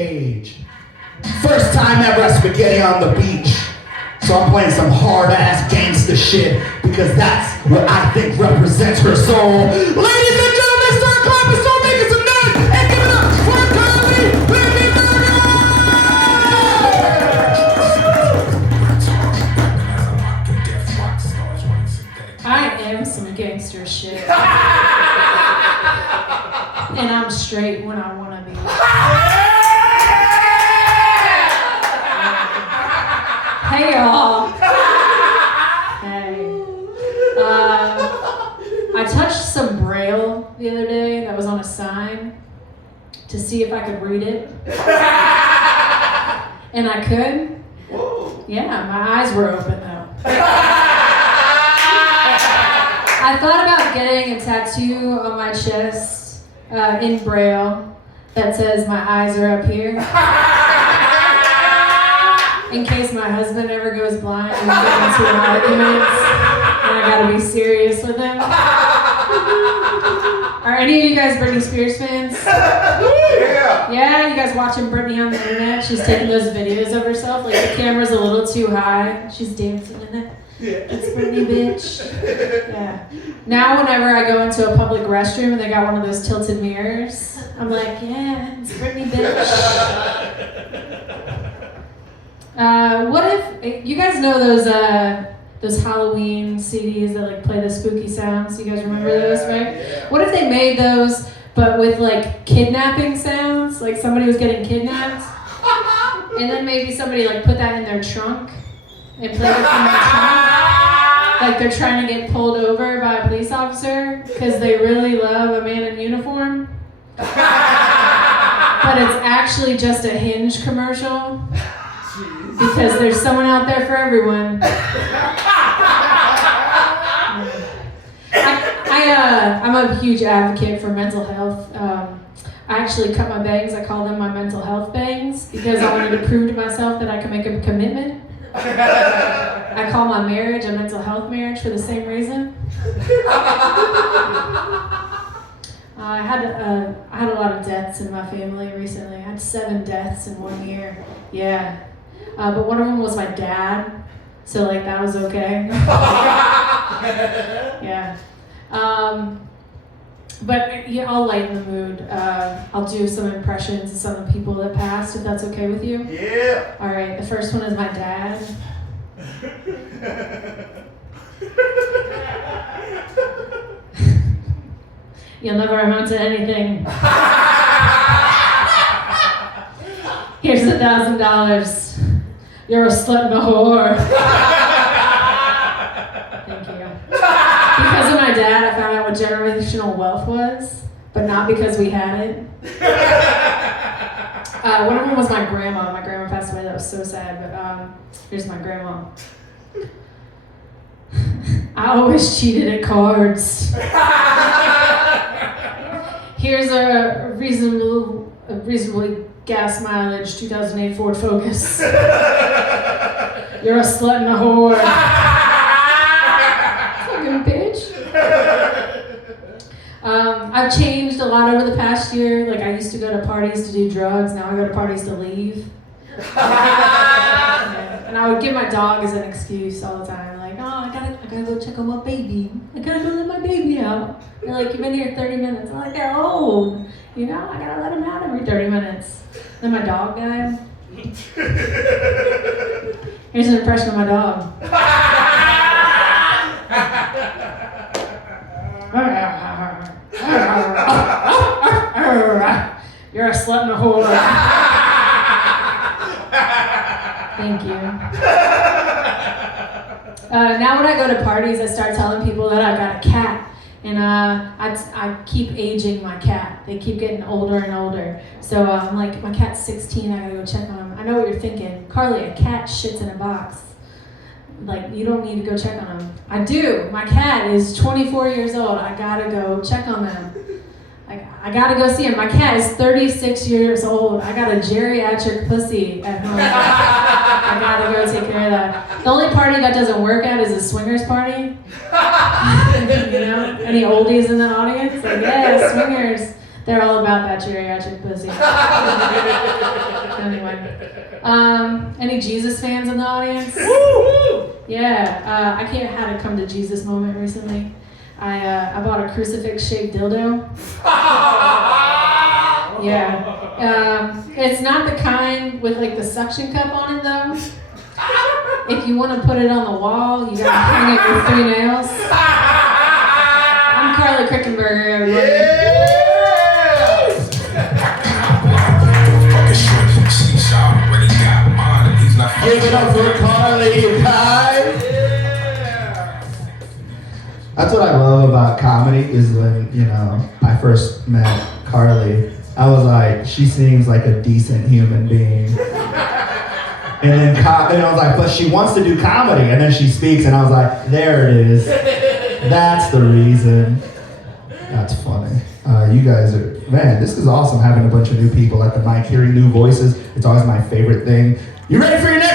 stage. First time ever at spaghetti on the beach. So I'm playing some hard-ass gangster shit because that's what I think represents her soul. Ladies and gentlemen, start clapping, start making some noise, and give it up for Crickenberger! I am some gangster shit. And I'm straight when I want to be. Hey y'all. Hey. I touched some braille the other day that was on a sign to see if I could read it. And I could. Whoa. Yeah, my eyes were open though. I thought about getting a tattoo on my chest in braille that says my eyes are up here. In case my husband ever goes blind and we get into an argument and I gotta be serious with him. Are any of you guys Britney Spears fans? Yeah. Yeah, you guys watching Britney on the internet? She's taking those videos of herself, like the camera's a little too high. She's dancing in it. It's Britney, bitch. Yeah. Now whenever I go into a public restroom and they got one of those tilted mirrors, I'm like, yeah, it's Britney, bitch. What if you guys know those Halloween CDs that like play the spooky sounds? You guys remember those, right? Yeah. What if they made those but with like kidnapping sounds, like somebody was getting kidnapped, and then maybe somebody like put that in their trunk and played it from their trunk, like they're trying to get pulled over by a police officer because they really love a man in uniform, but it's actually just a Hinge commercial. Because there's someone out there for everyone. I'm a huge advocate for mental health. I actually cut my bangs. I call them my mental health bangs because I wanted to prove to myself that I can make a commitment. I call my marriage a mental health marriage for the same reason. I had a lot of deaths in my family recently. I had 7 deaths in 1 year. Yeah. But one of them was my dad, so like that was okay. Yeah. But yeah, I'll lighten the mood. I'll do some impressions of some of the people that passed, if that's okay with you. Yeah. All right. The first one is my dad. You'll never amount to anything. Here's $1,000. You're a slut and a whore. Thank you. Because of my dad, I found out what generational wealth was, but not because we had it. One of them was my grandma. My grandma passed away. That was so sad, but here's my grandma. I always cheated at cards. Here's a reasonably gas mileage 2008 Ford Focus. You're a slut and a whore. Fucking bitch. I've changed a lot over the past year. Like I used to go to parties to do drugs. Now I go to parties to leave. And I would give my dog as an excuse all the time. Like, oh, I gotta go check on my baby. I gotta go let my baby out. They're like, you've been here 30 minutes. I'm like, they're old. You know, I gotta let them out every 30 minutes. Then my dog died. Here's an impression of my dog. You're a slut and a whore. Thank you. Now when I go to parties, I start telling people that I've got a cat. And I keep aging my cat. They keep getting older and older. So I'm like, my cat's 16, I gotta go check on him. I know what you're thinking. Carly, a cat shits in a box. Like, you don't need to go check on him. I do. My cat is 24 years old. I gotta go check on them. I gotta go see him. My cat is 36 years old. I got a geriatric pussy at home. I gotta go take care of that. The only party that doesn't work at is a swingers party. You know, any oldies in the audience? Like, yeah, swingers. They're all about that geriatric pussy. Yeah. Any Jesus fans in the audience? Yeah. I had a come to Jesus moment recently. I bought a crucifix-shaped dildo. Yeah. It's not the kind with like the suction cup on it though. If you want to put it on the wall, you gotta hang it with 3 nails. I'm Carly Crickenberger, everybody. Give it up for Carly, guys. That's what I love about comedy is when, I first met Carly, I was like, she seems like a decent human being. And then I was like, but she wants to do comedy. And then she speaks and I was like, there it is. That's the reason. That's funny. You guys are, man, this is awesome having a bunch of new people at the mic, hearing new voices. It's always my favorite thing. You ready for your next